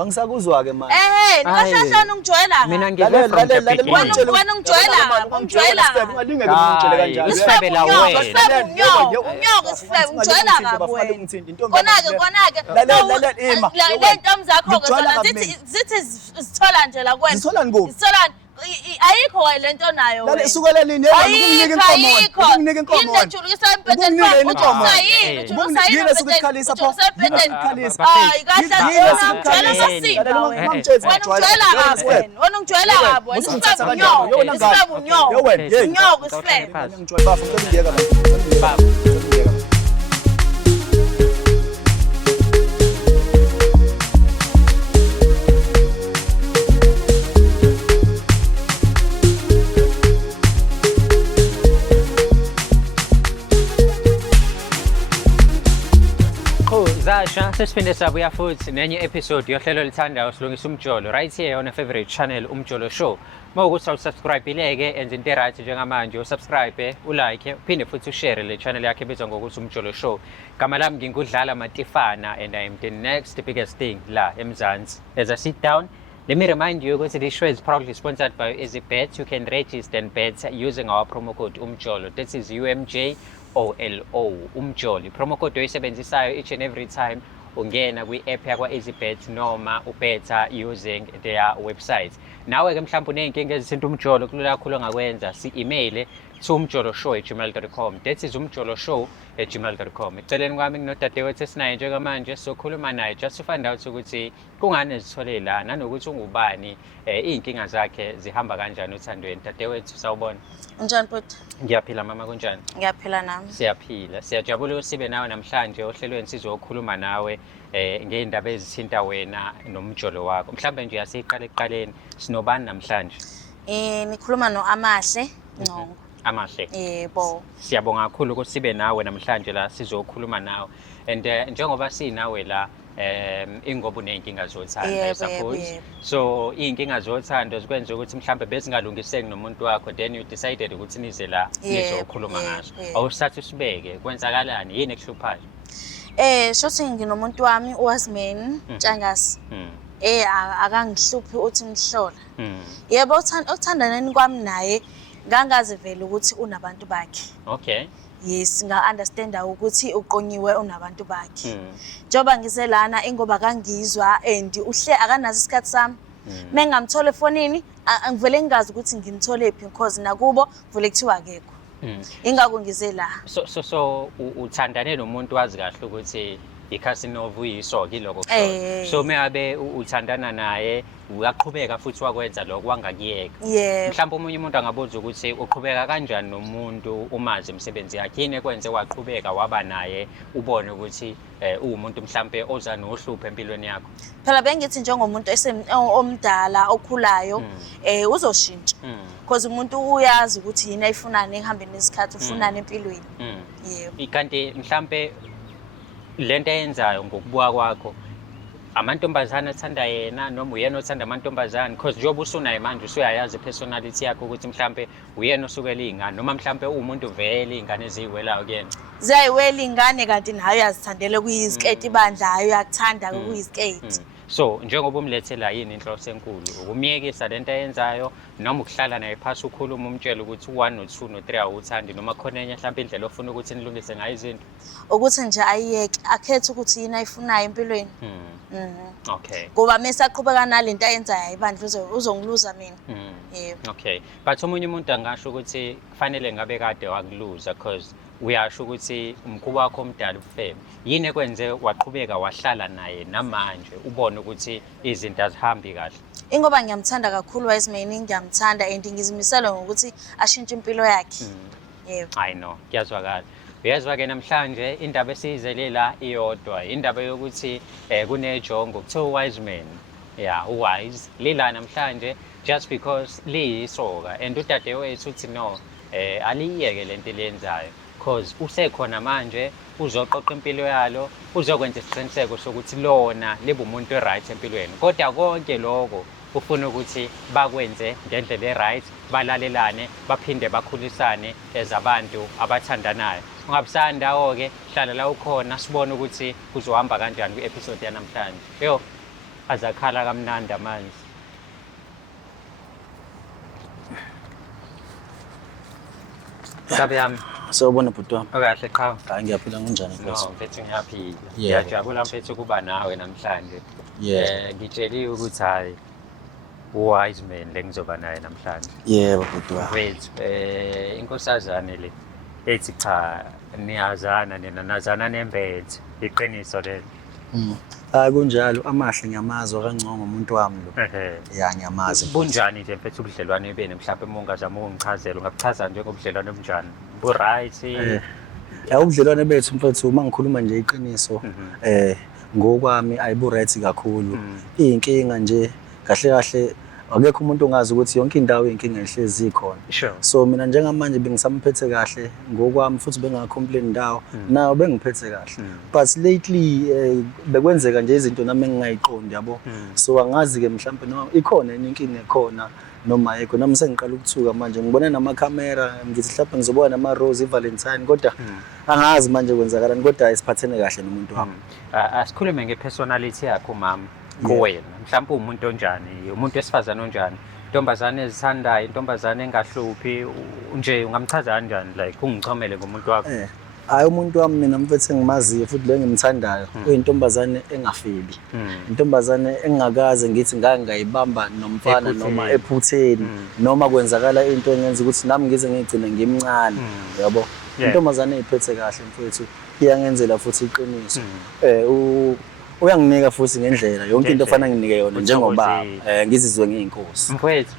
Angisakuzwa ke manje. Nikashashana ungijwayela. Mina ngizwe from the beginning. Wena ungijwayela. Ungalingeke ngitshele kanjalo. Isifebe la wena. Unyoko isifebe ungijwayela kabi wena. Konake. Lalela ima. Le ntombi zakho ke zona zithi zithola nje la kuwena. Zitholani kuphi? Zithola ayikho le nto nayo wena. Lale sukela nini yena ukunika inkomo. Yini ejulukisa empedeni inkomo. Yini sikukhalisa pho. Sikukhalisa. Hayi kahle ngicela masinga wena. Wena ungijwayela kabi wena. Isifebe unyoko. Isifebe unyoko. Unyoko isifebe. Ngijwayela bafu ngiyeka la. Zasha, sesiphinde sabuya futhi nenye episode yohlelo lithandayo silungisa umjolo right here on a favorite channel Umjolo Show. Mawukuthi awusubscribe-ileke enza into right njengamanje usubscribe, ulike, uphinde futhi ushare le channel yakhe ebizwa ngokuthi Umjolo Show. Gama lami ngingudlala Matifana and I am the next biggest thing la eMzansi. As I sit down, let me remind you that this show is proudly sponsored by EasyBet. You can register and bet using our promo code Umjolo. That is UMJOLO Umjolo. Promo code oyisebenzisayo each and every time ungena kwi-app yakwa EasyBet noma ubetha using their website. Nawe ke mhlawumbe uney'nkinga ezithinta umjolo kulula kakhulu ongakwenza si-email to umjoloshow@gmail.com. That is umjoloshow@gmail.com. Eceleni kwami nginodadewethu esinaye njengamanje sokhuluma naye just to find out ukuthi kungani ezithole la nanokuthi ungubani, iy'nkinga zakhe zihamba kanjani uthandweni. Dadewethu sawubona. Unjani bhuti? Ngiyaphila mama kunjani? Ngiyaphila nami. Siyaphila. Siyajabula ukuthi sibe nawe namhlanje ohlelweni sizokhuluma nawe ngey'ndaba ezithinta wena nomjolo wakho. Mhlawumbe nje asiqale ekuqaleni sinobani namhlanje? Nikhuluma no-Amahle Ncongwe. Amahle. Yebo. Siyabonga kakhulu ukuthi sibe nawe namhlanje la sizokhuluma nawe. And njengoba sinawe la ingoba uney'nkinga zothando I suppose. So iy'nkinga zothando zikwenza ukuthi mhlawumbe bezingalungiseki nomuntu wakho then you decided ukuthi nize la nizokhuluma ngaso. Awusathe usibeke kwenzakalani yini ekuhluphayo? Shothi nginomuntu wami uWasman Ntshangasi. Akangihluphi uthi ngihlola. Yebo uthandaneni kwami naye ngangazi vele ukuthi unabantu bakhe. Okay. Yes, nga-understanda ukuthi uqonyiwe unabantu bakhe. Njoba ngiselana ingoba kangizwa and uhle akanazo isikhathi sami. Mengamthole efonini angivele ngingazi ukuthi ngimthole phi because nakubo vele kuthiwa akekho. Ingakho ngize la. So uthandane nomuntu wazi kahle ukuthi iCasinova uyisoka iloko kushona. So meyabe uthandana naye uyaqhubeka futhi wakwenza lokho wangakuyeka. Mhlawumbe umunye umuntu angabuza ukuthi uqhubeka kanjani nomuntu umazi imisebenzi yakhe yini ekwenze waqhubeka waba naye ubone ukuthi umuntu mhlawumbe oza nohlupho empilweni yakho. Phela bengithi njengomuntu omdala okhulayo uzoshintsha. Because umuntu uyazi ukuthi yini ayifunani ehambeni nesikhathi ufunani empilweni. Yebo. Ikanti mhlawumbe lento eyenzayo ngokubuka kwakho amantombazane athanda yena noma uyena othanda amantombazane because njengoba usunaye manje usuyayazi ipersonality yakho ukuthi mhlawumbe uyena osukela iy'ngane noma mhlawumbe uwumuntu vele iy'ngane eziyiwelayo kuyena. Ziyayiwela iy'ngane kanti nayo yazithandela kuyisiketi ibandlayo uyakuthanda kuyisiketi. So njengoba umlethela yini inhloso enkulu ukumyekisa lento ayenzayo noma ukuhlala naye phasi ukhuluma umtshela ukuthi u1 no2 no3 awuthandi noma khona enye mhlawumbe indlela ofuna ukuthi nilungise ngayo izinto ukuthi nje ayiyeke akhethe ukuthi yini ayifunayo empilweni. Okay. Ngoba mase aqhubeka nalento ayenzayo ibandla uzongiluza mina. Yebo. Okay. But omunye umuntu angasho ukuthi kufanele ngabe kade wakuluza because uyasho ukuthi umkhuba wakho omdala ufeme yini ekwenze waqhubeka wahlala naye namanje ubone ukuthi izinto azihambi kahle. Ingoba ngiyamthanda kakhulu Wasman ngiyamthanda and ngizimisela ngokuthi ashintshe impilo yakhe. Yebo. I know kuyazwakala. Uyezwa ke namhlanje indaba esiyizelela iyodwa indaba yokuthi kunejongo kuthiwa Wasman uwise lila namhlanje just because liyisoka and udadewethu uthi no aliyeke lento lenzayo because usekhona manje uzoqoqa impilo yalo uzokwenza isiqiniseko sokuthi lona libe umuntu oright empilweni kodwa konke lokho ufuna ukuthi bakwenze ngendlela eright balalelane baphinde bakhulisane ezabantu abathandanayo. Ungabusani ndawo ke hlala la ukhona sibone ukuthi kuzohamba kanjani kwi-episode yanamhlanje. Yo azakhala kamnandi amanzi. Sabi yami. Sawubona bhuti wami. Okahle qha. Hayi ngiyaphila kunjani mfethu? Mfethu ngiyaphila. Yeah. Ngiyajabula mfethu ukuba nawe namhlanje. Yeah. Ngitsheliwe ukuthi hayi wise man lengizoba naye namhlanje. Yebo bhuti wami. Mfethu inkosazane le ethi cha niyazana nina nazana nembethe iqiniso lelo. Hayi kunjalo amahle ngiyamazwa kangcono umuntu wami lo. Ya ngiyamazi. Bunjani nje mfethu ubudlelwane bene mhlawumbe ungazama ukungichazela ungakuchaza njengobudlelwane obunjani? Bu right? Ya ubudlelwane bethu mfethu uma ngikhuluma nje iqiniso ngokwami ayibu right kakhulu. Inkinga nje kahle kahle akekho umuntu ongazi ukuthi yonke indawo inkinga ihlezi ikhona. Sure. So mina njengamanje bengisamphethe kahle ngokwami futhi bengakhompline indawo nawo bengiphethe kahle. But lately bekwenzeka nje izinto nami engingayiqondi yabo. So angazi ke mhlawumbe noma ikhona inkinga ekhona noma ayikho nami sengiqala ukuthuka manje ngibona namakhamera ngithi mhlawumbe ngizobona nama Rose Valentine kodwa angazi manje kwenzakalani kodwa isiphathene kahle nomuntu wami. Asikhulume ngepersonality yakho mama. Kuwena mhlawumbe umuntu onjani umuntu wesifazane onjani intombazane ezithandayo intombazane engahluphi nje ungamchaza kanjani like ungichomele ngomuntu wakho hayi umuntu wami mina mfethu engimaziyo futhi le ngimthandayo uyintombazane engafeli intombazane engakaze ngithi ngangayibamba nomfana noma ephutheni noma kwenzakala into engenza ukuthi nami ngize ngigcine ngimncane yabo intombazane eziphethe kahle mfethu iyangenzela futhi iqiniso uyanginika futhi ngendlela yonke into ofana nginike yona njengoba ngizizwe ngiyinkosi mfowethu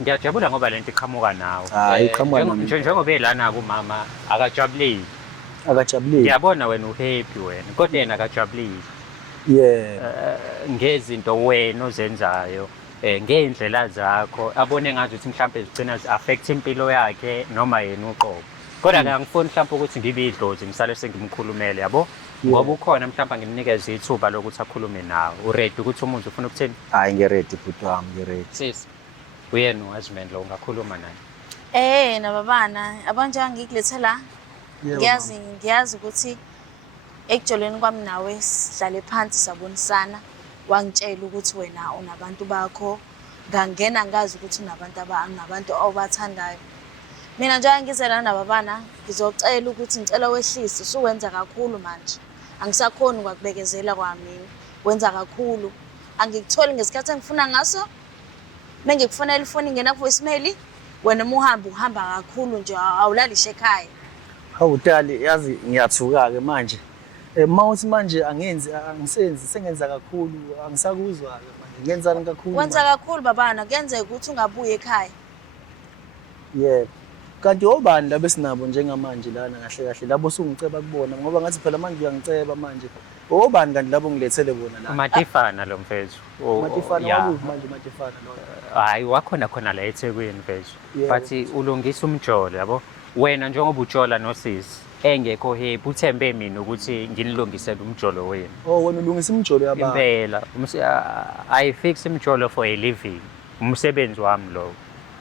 ngiyajabula ngoba lento iqhamuka nawe iqhamuka nami njengoba elana kumama akajabulile ngiyabona wena uhappy wena kodwa yena akajabulile ngezinto wena ozenzayo ngeindlela zakho abone ngathi uthi mhlawumbe zigcina zi-affect impilo yakhe noma yena uqobo kodwa ke angifuni mhlawumbe ukuthi ngibe idlozi ngisale sengimkhulumele yabo ngoba ukhona mhlawumbe ngimnikeza ithuba lokuthi akhulume nawe uready ukuthi umuntu ufuna ukuthini hayi ngiready bhuti wami ngiready sis uyena uHusband lo ungakhuluma naye nababana abanje ngikulethe la ngiyazi ukuthi ekujoleni kwami nawe sihlale phansi sabonisana wangitshela ukuthi wena unabantu bakho ngangena ngazi ukuthi unabantu obathandayo mina nje ngizela nababana ngizocela ukuthi ngicela wehlise usuwenza kakhulu manje angisakhoni ukwakubekezela kwami wenza kakhulu angikutholi ngesikhathi engifuna ngaso mengikufonela ifoni ingena ku voicemail wena uhamba kakhulu nje awulalishe ekhaya hawu Tali yazi ngiyathuka ke manje mawuthi manje angisenzi sengenza kakhulu angisakuzwa ke manje ngenzani kakhulu wenza kakhulu babana kuyenzeka ukuthi ungabuye ekhaya kanti obani la besinabo njengamanje lana kahle kahle labo sungiceba kubona ngoba ngathi phela manje uyangiceba manje obani kanti labo ngilethele bona la Matifana lo mfethu Matifana manje Matifana lo hayi wakhona khona la eThekwini mfethu bathi ulungisa umjolo yabo wena njengoba ujola nosisi engekho happy uthembe mina ukuthi nginilungisele umjolo wenu wena ulungisa umjolo yaba impela I fix umjolo for a living umsebenzi wami lo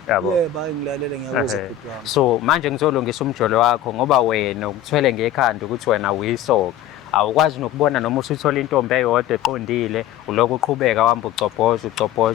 yabo ngilalele ngiyakuzwa futhi wami so manje ngizolungisa umjolo wakho ngoba wena ukuthwele ngekhanda ukuthi wena uyisoka awukwazi nokubona noma usuthola intombi eyodwa eqondile uloko uqhubeka wamba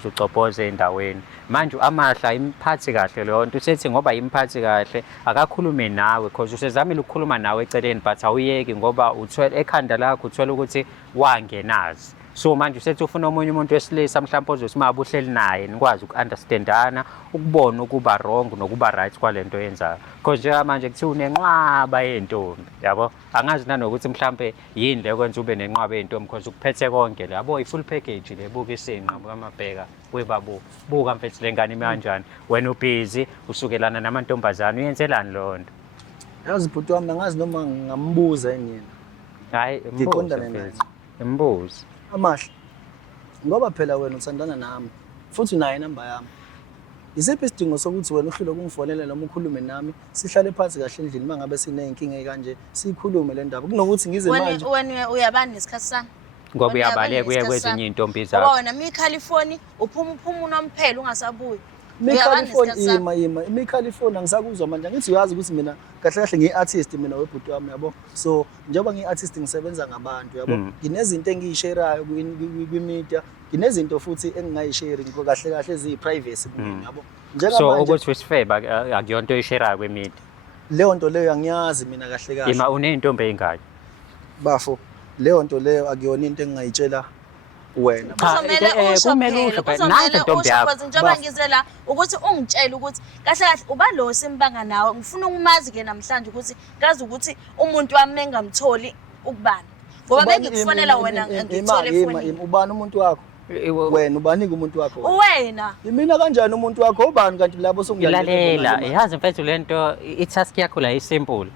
ucophoza endaweni manje amahla imphathi kahle leyo nto usethi ngoba imphathi kahle akakhulume nawe because usezamile ukukhuluma nawe eceleni but awuyeki ngoba uthwele ekhanda lakho uthwele ukuthi wangenazi so manje usethi ufuna omunye umuntu wesilisa mhlawumbe ozothi mabe uhleli naye nikwazi ukunderstandana ukubona ukuba wrong nokuba right kwalento yenzayo because nje manje kuthi unenqwaba yentombi yabo angazi nanokuthi mhlawumbe yini le kwenza ube nenqwaba yentombi because ukuphethe konke yabo i-full package le buka isinqaba kamabheka webabo buka mfethu lengane imi kanjani wena ubusy usukelana namantombazana uyenzelani lonto yazi bhuti wami angazi noma ngambuza yini hayi ngiqondana naye imbuzi amahle ngoba phela wena uthandana nami futhi unayo inamba yami isiphi isidingo sokuthi wena uhlelo kungifonela noma ukhulume nami sihlale phansi kahle endlini mangabe sineyinkinga ekanje sikhulume le ndaba kunokuthi ngize manje wena uyabani nesikhathi sami ngoba uyabaleka uye kwezinye intombi zakho ngoba wena miKhalifoni uphuma unomphelo ungasabuyi California ngisakuzwa manje angithi uyazi ukuthi mina kahle kahle ngiyi-artist mina webhuti wami yabo. So njengoba ngiyi-artist ngisebenza ngabantu yabo. Nginezinto engiyisherayo kwi-media, nginezinto futhi engingayishare kahle kahle eziyi-privacy kumina yabo. So ukuthi usifeba akuyonto oyisherayo kwe-media. Leyo nto leyo angiyazi mina kahle kahle. Ima uney'ntombi ey'ngaki? Bafo, leyo nto leyo akuyona into engingayitshela wena. Kuzomele usho kumele usho phela, nansi intombi yakho. because njengoba ngize la ukuthi ungitshele ukuthi kahle kahle uba lo simbanga nawe ngifuna ukumazi-ke namhlanje ukuthi ngazi ukuthi umuntu wami mengamtholi ukubani ngoba bengikufonela wena ngikuthole efonini. Ubani umuntu wakho? Wena ubani-ke umuntu wakho? Wena Mina kanjani umuntu wakho? Ubani kanti labo Ngilalela, yazi mfethu lento i-task yakho la isimple.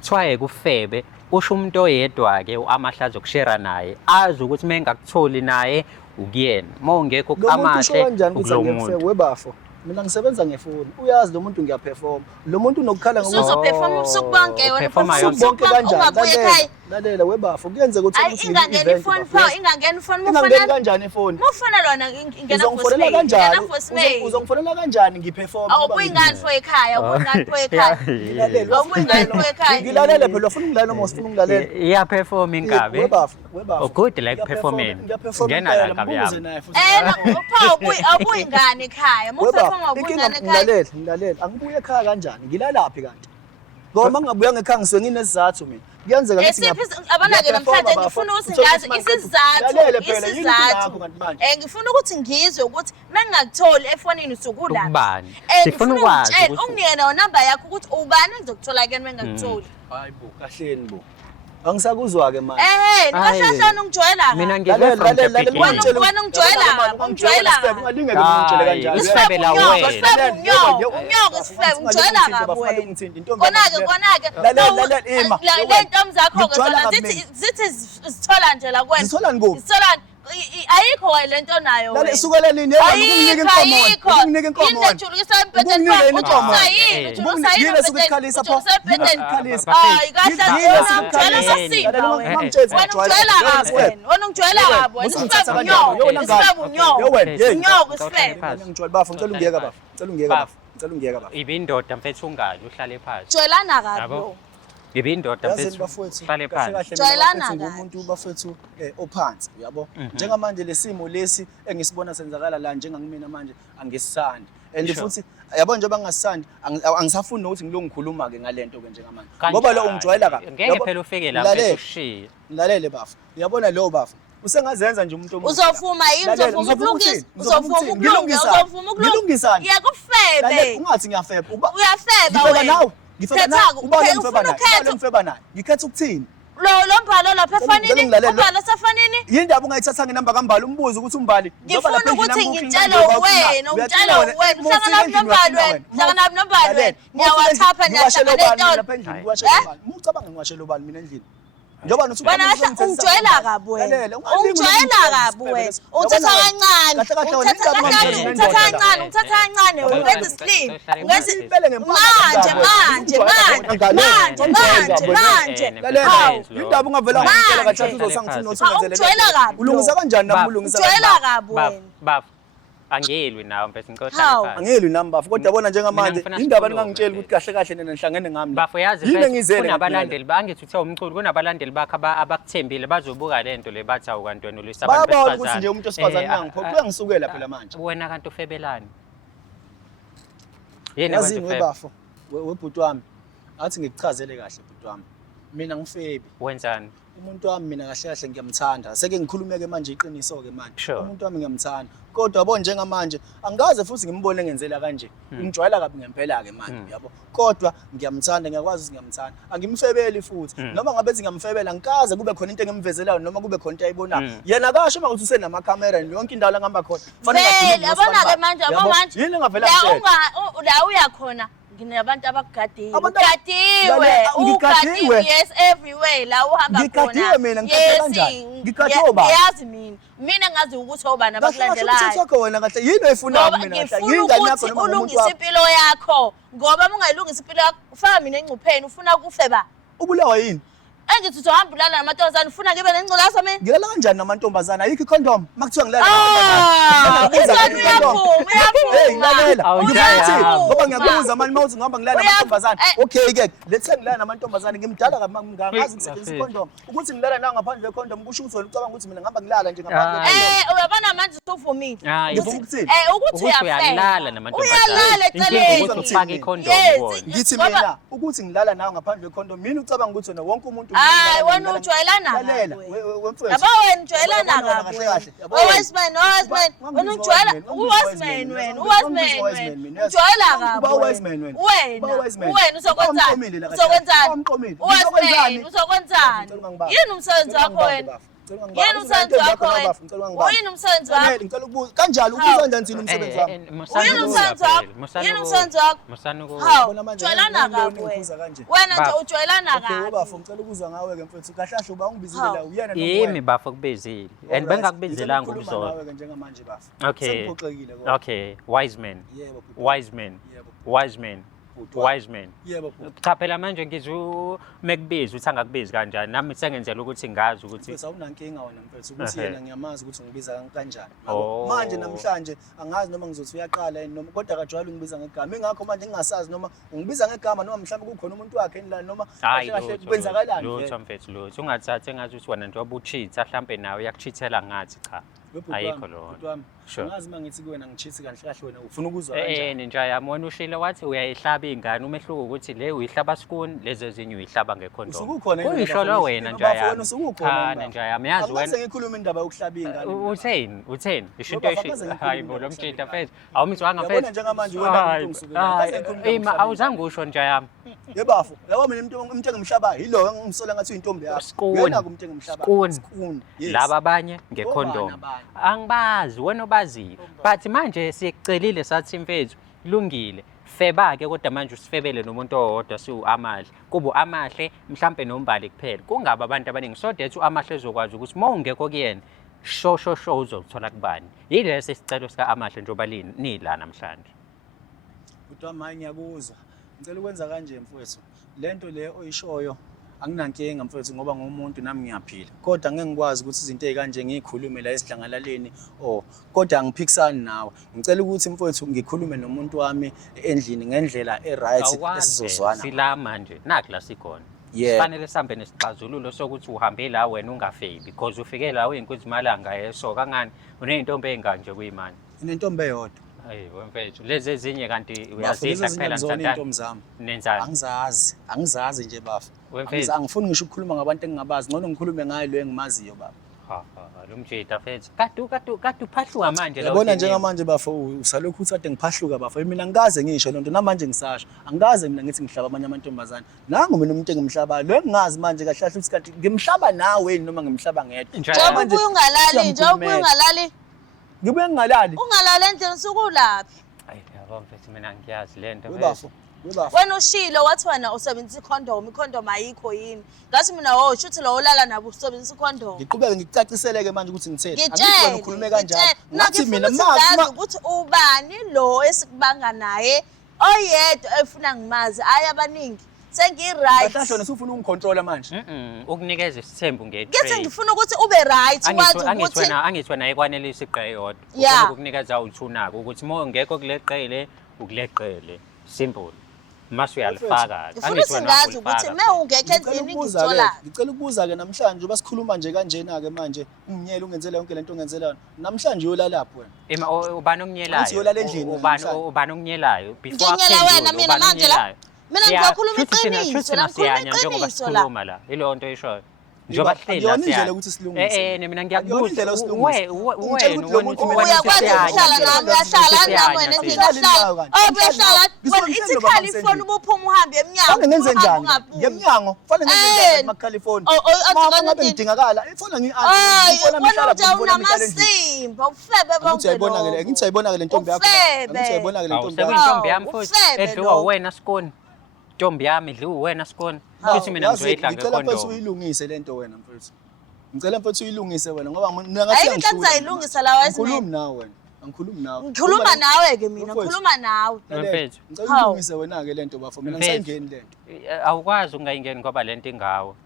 Kuthiwa kufebe usho umuntu oyedwa-ke amahlazo okushera naye azi ukuthi mengakutholi naye ukuyena uma ungekho amahle ukulo muntu. Webafo, mina ngisebenza ngefoni, uyazi lo muntu ngiyaperforma, lo muntu unokukhala uzoperforma ubusuku bonke wena bonke ungabuye ekhaya. Lalela webafo, kuyenzeka ukuthi Ayi ingangena ifoni pha, ingangena ifoni ingangena kanjani ifoni? Mufona lona ingena Uzongifonela kanjani? Uzongifonela kanjani ngiperforma? Awubuyi ngani for ekhaya, awubuyi ngani for ekhaya. Ngilalela. Awubuyi ngani for ekhaya. Ngilalela phela ufuna ungilalela uma ufuna ungilalela. Iyaperform inkabi. Webafo. Oh good like performing. Ngena la inkabi yami. Awubuyi ngani ekhaya. Muperforma awubuyi ngani ekhaya. Ngilalela. Angibuye ekhaya kanjani? Ngilalaphi kanti? Ngoba ngabuya ngekhaya ngisuke nginesizathu mina. Kuyenzeka ukuthi abana-ke namhlanje ngifuna ukuthi ngazi isizathu. Ngifuna ukuthi ngizwe ukuthi mengingakutholi efonini usukulaphi. Ubani? Sifuna ukwazi unginike nawo number yakho ukuthi ubani engizokuthola-ke mengingakutholi. Hayi bo, kahleni bo. Angisakuzwa-ke manje. Nikahlahlana ungijwayela. Mina ngizwe from the beginning. Wena ungijwayela. Ungalingeke ngitshele kanjani. Isifebe la wena. Unyoko isifebe ungijwayela kabi wena. Konake. Lalela Ima. Le ntombi zakho-ke zona zithi zithola nje la kuwena. Zithola ngo. Ayikho le nto nayo wena. Lale sukela nini yena ukunginike inkomo. Inejulisa empedeni inkomo. Yini sukukhalisa pho. Khalisa. Hayi kahle ungijwayela sasinda wena. Wena ungijwayela kabi wena. Isifebe unyoko. Unyoko isifebe. Ngijwayela bafo ngicela ungiyeka bafo. Ngicela ungiyeka bafo. Ibindoda mfethu ungali uhlale phansi. Jwayelana kabi lo. Ibindoda mfethu uhlale phansi. Jwayelana ngumuntu bafethu ophansi uyabo. Njengamanje lesimo lesi engisibona senzakala la njengangimina manje angisisandi. And futhi yabo njengoba ngingasisandi angisafuni nokuthi ngilongikhuluma ke ngalento ke njengamanje. Ngoba lo ungijwayela kabi. Ngeke phela ufike la mfethu ushiye. Ngilalele bafo. Uyabona lo bafo. Usengazenza nje umuntu omuhle. Uzofuma yini uzofuma ukulungisa. Yakufebe. Ungathi ngiyafeba. Uyafeba wena. wena. Ngifeba nawe. Ubani ngifeba naye. Ngikhetha ukuthini? Lo mbhalo lapha efanini. Umbhalo safanini. Yindaba ungayithatha ngenamba kambali umbuzo ukuthi umbali. Ngifuna ukuthi ngitshele wena, ungitshele wena. Uhlangana nombhalo wena. Uhlangana nombhalo wena. Ngiyawathatha ngiyashaka le Mucabanga ngiwashela ubani mina endlini. Njoba nothi wena ungijwayela kabi wena. Ungijwayela kabi wena. Uthatha kancane. Uthatha kancane. Wenza slim. Manje. Indaba ungavela ngitshela kathi uzosangifuna uthi ulungisa kanjani nami ulungisa ujwayela kabi wena. Baba angilwi nawe mfethu ngicela phansi. Angilwi nami bafo kodwa yabona njengamanje indaba ningangitshela ukuthi kahle kahle nina nihlangene ngami. Bafo yazi kunabalandeli bangithi uthe umculo kunabalandeli bakho abakuthembile bazobuka lento le bathi awukanti wena ulisa abantu besifazane. Baba ukuthi nje umuntu osifazane ngangiphoqa kuyangisukela phela manje. Wena kanti ufebelani? Yena yazini webafo webhuti wami athi ngikuchazele kahle bhuti wami. Mina ngifebi. Wenzani? Umuntu wami mina kahle kahle ngiyamthanda. Seke ngikhulumeke manje iqiniso ke manje. Sure. Umuntu wami ngiyamthanda. Kodwa yabo njengamanje angikaze futhi ngimbone ngenzela kanje. Ngijwayela kabi ngempela ke manje yabo. Kodwa ngiyamthanda ngiyakwazi ukuthi ngiyamthanda. Angimfebeli futhi. Noma ngabe ethi ngiyamfebela ngikaze kube khona into engimvezelayo noma kube khona into ayibonayo. Yena kasho uma ukuthi usenama camera yonke indawo la ngihamba khona. Fanele yabona ke manje abamanje. Yini ngavela la uyakhona nginabantu abakugadiwe. Ugadiwe yes everywhere la uhamba khona. Ngigadiwe mina ngikhathe kanjani? Ngikhathoba. Yazi mina ngazi ukuthi obani abakulandelayo. Kahle wena kahle yini oyifunayo mina kahle yingane yakho noma umuntu ulungisa impilo yakho ngoba ungayilungisa impilo yakho ufaka mina engcupheni ufuna kufeba. Ubulawa yini? Engithi uzohamba ulala namantombazane ufuna ngibe nengculaza mina? Ngilala kanjani namantombazane ayikho icondom makuthiwa ngilala namantombazane. Hey lalela. Awujaya. Ngoba ngiyakubuza manje mawuthi ngihamba ngilala namantombazane. Okay ke, let's say ngilala namantombazane ngimdala ngazi ngisebenzisa icondom. Ukuthi ngilala nawo ngaphandle kwecondom kusho ukuthi wena ucabanga ukuthi mina ngihamba ngilala nje ngaphandle kwecondom. Uyabona manje usuvumile. Ngivuma ukuthini? Ukuthi uyalala namantombazane. Uyalala eceleni. Ufaka icondom wona. Ngithi mina ukuthi ngilala nawo ngaphandle kwecondom mina ucabanga ukuthi wena wonke umuntu wena ujwayelana lalela wemfowethu. Yabo wena ujwayelana kahle. Owesman wena ujwayela uwesman wena ujwayela kabi. Wena uzokwenzani? Uzokwenzani? Yini umsebenzi wakho wena? Yini umsebenzi wakho wena? Uyini umsebenzi wakho? Ngicela ukubuza kanjalo ubuza kanjani umsebenzi wakho? Uyini umsebenzi wakho? Yini umsebenzi wakho? Hawu, ujwayelana kabi wena nje ujwayelana kabi. Bafo ngicela ukuza ngawe ke mfethu kahlahle uba ungibizile la uyena noma yimi bafo kubizile and bengakubizelanga ukuzola nawe njengamanje bafo. Okay. Sengiphoxekile kodwa. Okay, wise man. Yebo. Wise man. Yebo. Wise man. Wise man. Yebo. Cha phela manje ngizwe mekubiza uthi angakubizi kanjani nami sengenzela ukuthi ngazi ukuthi Mfethu awunankinga wena mfethu ukuthi yena ngiyamazi ukuthi ngibiza kanjani. Oh. Manje namhlanje angazi noma ngizothi uyaqala yini noma kodwa akajwayele ungibiza ngegama. Ingakho manje ngingasazi noma ungibiza ngegama noma mhlawumbe kukhona umuntu wakhe endlini noma kahle kwenzakalani. Lutho mfethu lutho ungathathe engathi uthi wena njengoba ucheat mhlambe nawe uyakucheatela ngathi cha ayikho lo. Sure. Ngazi mangithi kuwena ngicheat kahle kahle wena ufuna ukuzwa kanjani? Ninja yami wena ushilo wathi uyayihlaba ingane umehluko ukuthi le uyihlaba spoon lezi ezinye uyihlaba ngecondom. Kuyisho lo wena nje yami. Cha nje yami yazi wena. Angase ngikhuluma indaba yokuhlaba ingane. Utheni ishinto hayi bo lo mtshita mfethu awumizwanga mfethu. Yabona njengamanje wena umuntu usukela. Awuzange usho nje yami. Yebafo yabo mina umuntu engimhlaba yilo ngimsola ngathi uyintombi yakho. Wena kumuntu engimhlaba. Spoon. Laba abanye ngecondom. Angibazi wena obaziyo but manje siyekucelile sathi mfethu lungile feba ke kodwa manje usifebele nomuntu owodwa siuamahle kubo amahle mhlambe nombali kuphela kungaba abantu abaningi so that uamahle ezokwazi ukuthi mawungekho kuyena sho uzothola kubani yilesi sicelo sika amahle njoba nila namhlanje kodwa manje ngiyakuzwa ngicela ukwenza kanje mfowethu lento le oyishoyo anginankinga mfowethu ngoba ngumuntu nami ngiyaphila kodwa ngeke ngikwazi ukuthi izinto ezikanje ngikhulume la esidlangalaleni kodwa angiphikisani nawe ngicela ukuthi mfowethu ngikhulume nomuntu wami endlini ngendlela eright esizozwana sila manje nakho la sikhona kufanele sihambe nesixazululo sokuthi uhambe la wena ungafebi because ufike la uyinkunzi malanga yeso kangani uneyintombi ezinganje kuyimani inentombi eyodwa hayi wemfethu lezi ezinye kanti uyazidla kuphela ntsantana nenzani angizazi nje bafu wemfethu angifuni ngisho ukukhuluma ngabantu engingabazi ngcono ngikhulume ngayo lo engimaziyo baba lo mjita mfethu kadu phahluka manje la yabona njengamanje bafu usalokhu uthi ade ngiphahluka bafu mina ngikaze ngisho lonto namanje ngisasho angikaze mina ngithi ngihlaba abanye amantombazane nangu mina umuntu engimhlaba lo engingazi manje kahle kahle ukuthi kanti ngimhlaba nawe noma ngimhlaba ngedwa njengoba ungalali ngibuye ngingalali ungalali endlini sukulaphi hayi yabo mfethu mina ngiyazi lento mfethu wena ushilo wathi wena usebenzisa icondom ayikho yini ngathi mina shuthi lo olala nabo usebenzisa icondom ngiqhubeke ngikucaciseleke manje ukuthi ngitheni angithi wena ukhulume kanjani ngathi mina ukuthi ubani lo esikubanga naye oyedwa efuna ngimazi ayi abaningi sengi-right kahle wena usufuna ungicontrola manje ukunikeza isithembu ngithi ngifuna ukuthi ube right wazi ukuthi angithi wena ayikwanelisa iqhe yodwa ufuna ukukunikeza uthunako ukuthi uma ungekho kuleqele ukuleqele simple mase uyalifaka angithi ngazi ukuthi ungekho endlini ngithola ngicela ukubuza ke namhlanje basikhuluma nje kanjena ke manje umnyela ungenzela yonke lento ongenzelana namhlanje uyolalapho wena ubani okunyelayo ubani okunyelayo before wena mina manje la mina ngizokhuluma iqiniso la njengoba sikhuluma la ilo nto ishoyo njoba hleli la indlela ukuthi silungise mina ngiyakubuza uyakwazi ukuhlala nami uyahlala nami wena ngihlala uyahlala ithi ifoni ubuphuma uhambe emnyango fanele ngenze njani ngemnyango fanele ngenze njani emakhalifoni mama ngabe ngidingakala ifoni ngi-ifoni wena unamasimba ufebe bonke lo ngithi ayibonakele intombi yakho ngithi ayibonakele intombi yami futhi edliwa wena sikoni intombi yami idliwa wena sikoni futhi mina ngizoyidla ngicela mfethu uyilungise lento wena mfethu ngicela mfethu uyilungise wena ngoba mina ngathi ngiyayilungisa la wena ngikhuluma nawe wena angikhulumi nawe ngikhuluma nawe ke mina ngikhuluma nawe mfethu ngicela uyilungise wena ke lento bafo mina ngisayingeni lento awukwazi ungayingeni ngoba lento ingawo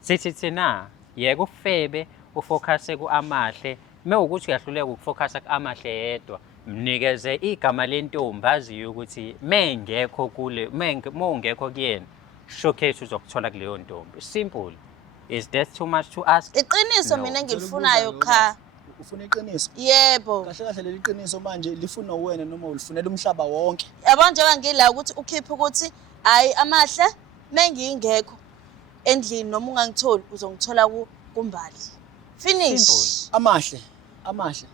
sithi thina yeke ufebe ufocus ku amahle mewukuthi uyahluleka ukufocusa ku-Amahle yedwa mnikeze igama lentombi aziyo ukuthi mengekho kule mengekho kuyena showcase uzokuthola kuleyo ntombi. Simple. Is that too much to ask? Iqiniso No. mina engilifunayo cha. Ufuna iqiniso? Yebo. Kahle kahle leli qiniso manje lifuna wena noma ulifunela umhlaba wonke. Yabo njengoba ngila ukuthi ukhiphe ukuthi hayi Amahle mengingekho endlini noma ungangitholi uzongithola kumbali. Finish. Simple. Amahle.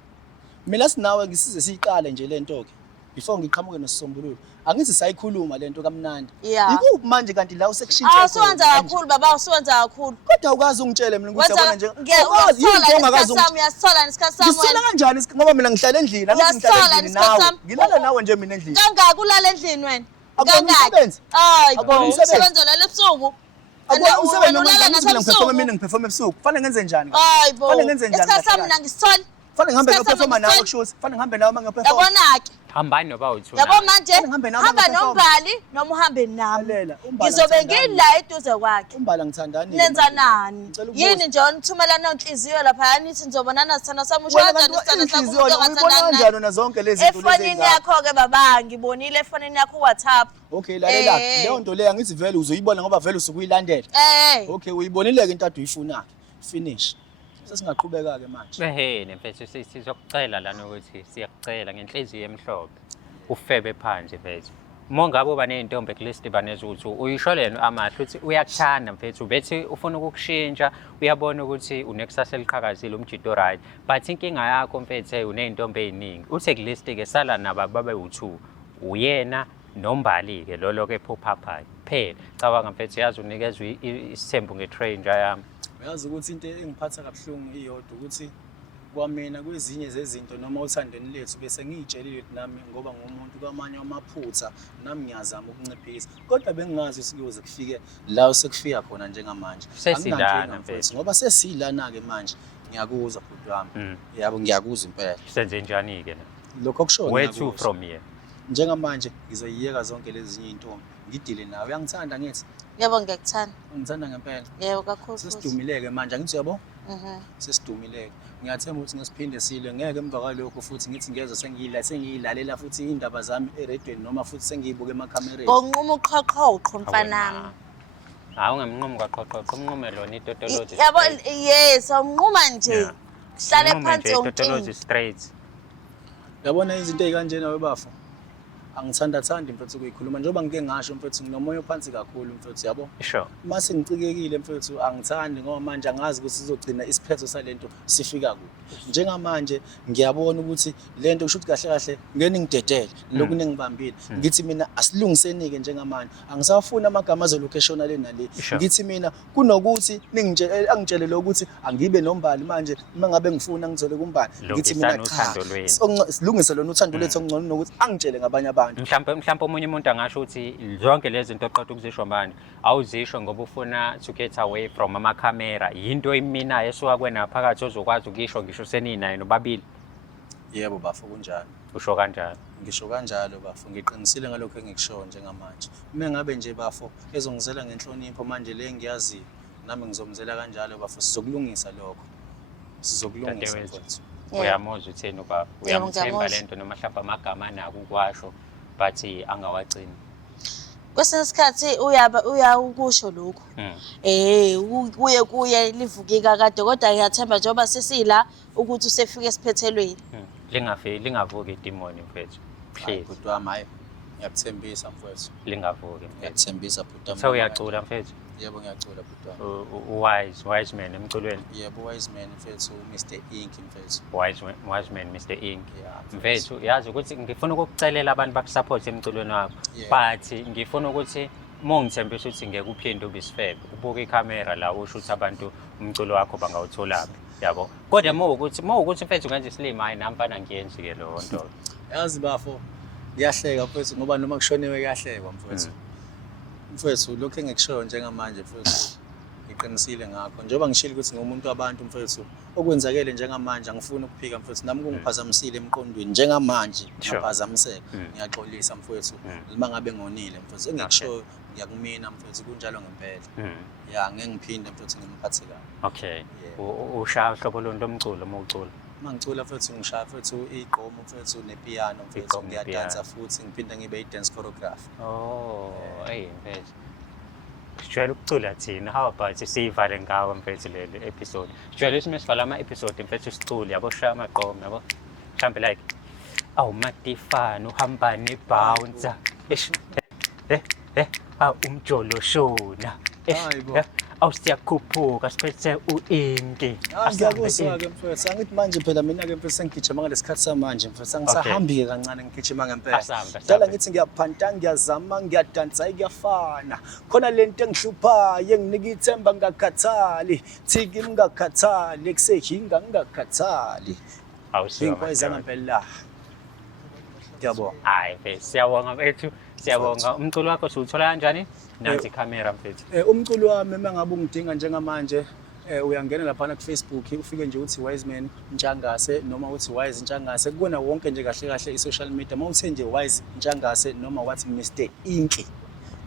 Mina sinawe ngisize siyiqale nje lento ke. Before ngiqhamuke nesisombululo. Angithi sayikhuluma lento kaMnandi. Yeah. Ikuphi manje kanti la usekushintsha Ah usuwenza kakhulu baba usuwenza kakhulu. Kodwa ukazi ungitshele mina ukuthi yabona nje. Uyazi yini ongakazi uyasithola nesikhathi sami. Ngisola kanjani ngoba mina ngihlala endlini, angithi ngihlala endlini nawe. Ngilala nawe nje mina endlini. Kangaka ulala endlini wena? Umsebenzi. Hayi Akubona bo, umsebenzi. usebenzela lebusuku. Akubona umsebenzi noma ulala ngizile ngiperforma nasebusuku. mina ngiperforma ebusuku. Kufanele ngenze njani? Hayi bo. Kufanele ngenze njani? Isikhathi sami mina ngisithola. Kufanele ngihambe Isikhathi ngiperforma sami nawe ngisithola. kusho. Kufanele ngihambe nawe mangiperforma. Yabona ke. Hambani noba uthula. Yabo manje Ngihambe nawe hamba ngiperforma. nombali noma uhambe nami. Lalela, umbala Ngizobe ngithandani. ngila eduze kwakhe. Umbala ngithandani. Nenza nani? Ngicela ukubuza. Yini nje onithumela nonhliziyo lapha nithi nizobonana sithanda sami usho Wena kanjani kanti sithanda sakho inhliziyo umuntu uyibona ongathandani kanjani na zonke lezi zinto lezi efonini yakho ke baba ngibonile efonini yakho WhatsApp. Okay lalela Eh. leyo nto leyo angithi vele uzoyibona ngoba vele usukuyilandela. Okay uyibonile ke into ade uyifunayo. Finish. Sesingaqhubeka ke manje. Ehene mfethu sizokucela lana ukuthi siyakucela ngenhliziyo emhlophe ufebe phansi mfethu. Mongabe uba nezintombi ekulist baneza ukuthi uyisho lena Amahle uthi uyakuthanda mfethu bethi ufuna ukukushintsha uyabona ukuthi unekusasa eliqhakazile umjito right but inkinga yakho mfethu unezintombi eziningi uthe kulist ke sala naba babe u2 uyena nombali ke lolo ke phophaphaya phela cabanga mfethu yazi unikezwe isithembu ngetrain yami. Uyazi ukuthi into engiphatha kabuhlungu iyodwa ukuthi kwamina kwezinye zezinto noma uthandweni lethu bese ngiyitshelile ukuthi nami ngoba ngumuntu kwamanye amaphutha nami ngiyazama ukunciphisa kodwa bengingazi sikuyoze kufike la sekufika khona njengamanje Sesilana mfethu. ngoba sesilana ke manje ngiyakuzwa bhuti wami yabo ngiyakuzwa impela Senze njani ke lokho okusho where to from here njengamanje ngizoyiyeka zonke lezi zinye intombi ngidile nawe uyangithanda ngithi Yebo ngiyakuthanda. ungithanda ngempela Yebo kakhulu. sesidumileke manje angithi yabo sesidumileke ngiyathemba ukuthi ngesiphinde sile ngeke emva kwalokho futhi ngithi ngiyeza sengiyilalela futhi indaba zami eredweni noma futhi sengiyibuka emakhamereni Ngonquma uqhoqhoqho mfanami. Hawu ngemnqumo kaqoqoqo umnqume lona itotology. Yabo yes awunquma nje. Hlale phansi itotology yonke. straight. yabona izinto ezikanjena webafo angithandathandi mfethu ukuyikhuluma njengoba ngike ngasho mfethu nginomoya ophansi kakhulu mfethu yabo Sure. mase ngicikekile mfethu angithandi ngoba manje angazi ukuthi sizogcina isiphetho salento sifika kuphi njengamanje ngiyabona ukuthi lento kusho ukuthi kahle kahle ngene ngidedele lokhu nengibambile ngithi mina asilungisenike njengamanje angisafuni amagama azolocation le nale ngithi mina kunokuthi angitshelele ukuthi angibe nombali manje mangabe ngifuna ngizole kumbali ngithi mina cha silungise lona uthando lethu ongcono nokuthi angitshele ngabanye abantu Mhlawumbe omunye umuntu angasho ukuthi zonke lezi zinto oqoqa ukuzisho manje awuzisho ngoba ufuna to get away from amakhamera yinto iminayo esuka kwena phakathi ozokwazi ukisho ngisho seninayo nobabili. Yebo bafo kunjalo. Usho kanjalo. Ngisho kanjalo bafo ngiqinisile ngalokho engikushoyo njengamanje. Uma ngabe nje bafo ezongizela ngenhlonipho manje le ngiyazi nami ngizomzela kanjalo bafo sizokulungisa lokho. Sizokulungisa mfethu. Uyamuzwa utheni ubaba? Uyamthemba lento noma mhlawumbe amagama anako ukwasho but angawagcini. Kwesinye isikhathi uyakusho lokho. Kuye livuke kakade kodwa ngiyathemba njengoba sesila ukuthi usefika esiphethelweni. Lingavuki idemoni mfethu. Please. Kodwa wami hayi ngiyakuthembisa mfethu. Lingavuki. Ngiyakuthembisa bhuti wami. So uyacula mfethu? Yebo ngiyacula bhuti wami. Wise man emculweni. Yebo wise man mfethu Mr Ink mfethu. Wise man Mr Ink. Mfethu yazi ukuthi ngifuna ukukucelela abantu bakusupport emculweni wakho. But ngifuna ukuthi mongithembisa ukuthi ngeke uphinde ube isifebe. Ubuka ikamera la usho ukuthi abantu umculo wakho bangawuthola yabo. Kodwa mawukuthi mfethu ngenze isilima hayi namfana ngiyenzi ke lo nto. Yazi bafo ngiyahleka mfethu ngoba noma kushoniwe kuyahlekwa mfethu. Mfethu lokho engikushoyo njengamanje mfethu ngiqinisile ngakho njengoba ngishilo ukuthi ngumuntu wabantu mfethu okwenzakele njengamanje angifuni ukuphika mfethu nami kungiphazamisile emqondweni njengamanje ngiyaphazamiseka ngiyaxolisa mfethu uma ngabe ngonile mfethu engikushoyo ngiyakumina mfethu kunjalo ngempela ngeke ngiphinde mfethu ngimphathe kabi. Okay. Ushaya uhlobo lomculo uma ucula. Mangicula mfethu ngishaya mfethu igqomu mfethu nepiano mfethu Igqomu ngiyadansa nepiano. futhi ngiphinde ngibe i-dance choreographer. Oh, hey mfethu. Sijwayele ukucula thina. How about sivale ngawo mfethu leli episode? Sijwayele sivala ama-episode mfethu sicule yabo shaya amagqomu yabo. Mhlambe like Matifano uhamba nebouncer. Umjolo shona. Hayi bo. Awusiyakhuphuka siphethe u-inki. Ngiyakuzwa-ke mfethu, angithi manje phela mina-ke mfethu sengigijima ngalesikhathi samanje mfethu, angisahambi-ke kancane ngigijima ngempela. Asambe. Dala ngithi ngiyaphanta, ngiyazama, ngiyadansa, kuyafana. Khona lento engihluphayo enginika ithemba ngingakhathali, thiki ngingakhathali, ekusejinga ngingakhathali. Ngiyinkweza ngempela. Ngiyabonga. Hayi mfethu, siyabonga mfethu, siyabonga. Umculo wakho siwuthola kanjani? Nansi ikhamera mfethu. Umculo wami mengabe ungidinga njengamanje uyangena laphana ku-Facebook ufike nje uthi Wiseman Ntshangase noma uthi Wise Ntshangase, kuwona wonke nje kahle kahle i-social media. Uma uthe nje Wise Ntshangase noma wathi Mr Inki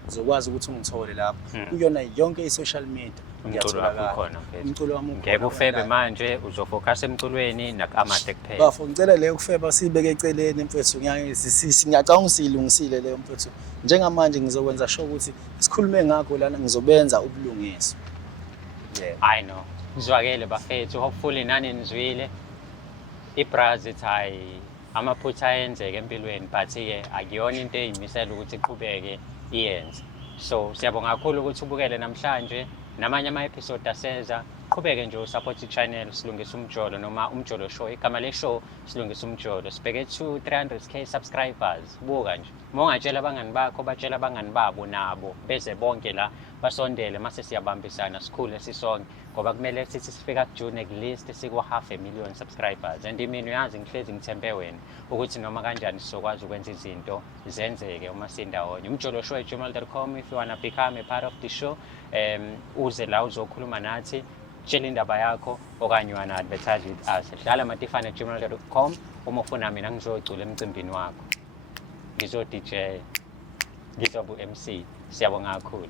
uzokwazi ukuthi ungithole lapho kuyona yonke i-social media. Umculo wakho ukhona mfethu. Umculo wami ukhona. Ngeke ufebe manje, uzofocus emculweni nakamade kuphela. Bafo ngicela leyo ukufeba sibeke eceleni mfethu, ngiyacanga usiyilungisile leyo mfethu. Njengamanje ngizokwenza sure ukuthi sikhulume ngakho lana ngizobenza ubulungiswa. I know. Ngizwakele bafethu, hopefully nani nizwile. Ibrazi hayi amaphutha ayenzeke empilweni, but ke akuyona into eyimisela ukuthi iqhubeke iyenze. So siyabonga kakhulu ukuthi ubukele namhlanje namanye ama-episode aseza. Qhubeke nje usupport i-channel Silungisa Umjolo noma Umjolo Show. Igama le show Silungisa Umjolo. Sibheke to 300k subscribers. Buka nje. Uma ungatshela abangani bakho, batshela abangani babo nabo beze bonke la basondele mase siyabambisana sikhule sisonke ngoba kumele sithi sifika kuJune at least siku 500,000 subscribers. And mina uyazi ngihlezi ngithembe wena ukuthi noma kanjani sizokwazi ukwenza izinto zenzeke uma sindawonye. Umjolo Show @gmail.com if you wanna become a part of the show. Uze la uzokhuluma nathi. Tshela indaba yakho okanye wana advertise with us. Dlala matifane@gmail.com uma ufuna mina ngizocula emcimbini wakho. Ngizo DJ, ngizobu MC. Siyabonga kakhulu.